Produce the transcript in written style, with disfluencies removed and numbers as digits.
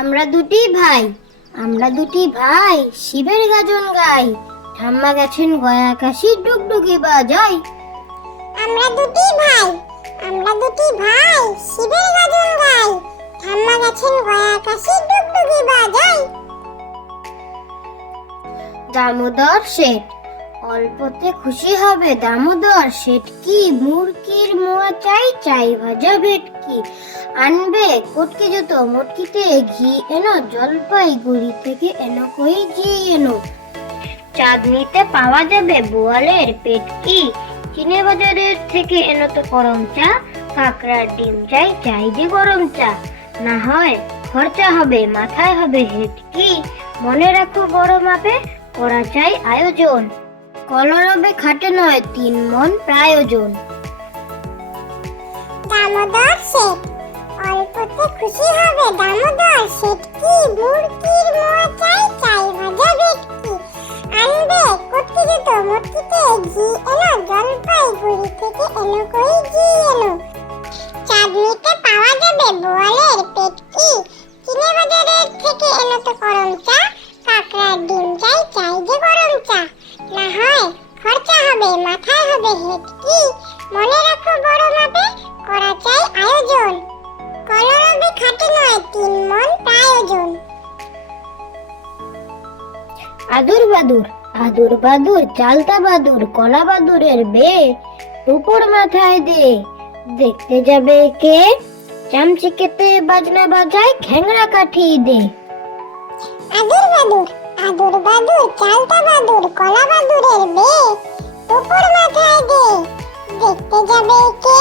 আমরা দুটি ভাই, আমরা দুটি ভাই শিবের গাজন গাই। ঠাম্মা গেছেন গয়া কাশি ডুগডুগি বাজাই। আমরা দুটি ভাই, আমরা দুটি ভাই শিবের গাজন গাই। ঠাম্মা গেছেন গয়া কাশি ডুগডুগি বাজাই। দামোদর শেঠ, অল্পতে খুশি হবে দামোদর শেঠ কি। মুরগির মোয়া চাই, চাই ভাজা ভেটকি। আনবে কটকি জুতো মটকিতে ঘি এনো। জলপাইগুড়ি থেকে এনো কই ঘি এনো। চাঁদনিতে পাওয়া যাবে বোয়ালের পেটকি। চিনে বাজারের থেকে এনো তো গরম চা। কাকড়ার ডিম চাই, চাই যে গরম চা। না হয় খরচা হবে, মাথায় হবে হেটকি। মনে রাখো বড় মাপে করা চাই আয়োজন। কলরবে খাটে নয় 3 মন প্রায়োজন। দামোদর শেঠ, অল্পতে খুশি হবে দামোদর শেঠ কি। মুরগির মোয়া চাই, চাই ভাজা ভেটকি। আনবে কটকি জুতো মটকিতে ঘি এনো। জলপাইগুড়ি থেকে এনো কই ঘি এনো। চাঁদনিতে পাওয়া যাবে বোয়ালের পেটকি। চিনে বাজারের থেকে এনো তো গরম চা। কাকড়ার ডিম চাই, চাই যে গরম চা। না হয় খরচা হবে, মাথায় হবে হেটকি। মনে রাখো বড় মাপে করা চাই আয়োজন। কলরবে খাটে নয় 3 মন প্রায়োজন। আদুর বাদুর, আদুর বাদুর চালতা বাদুর। কলা বাদুরের বে উপর মাথায় দে। দেখতে যাবে কে, চামচিকেতে বাজনা বাজায় খ্যাংরা কাঠি দে। আদুর বাদুর, আদুর বাদুর চালতা বাদুর। কলা বাদুরের বে উপর মাথায় দে। দেখতে যাবে কে,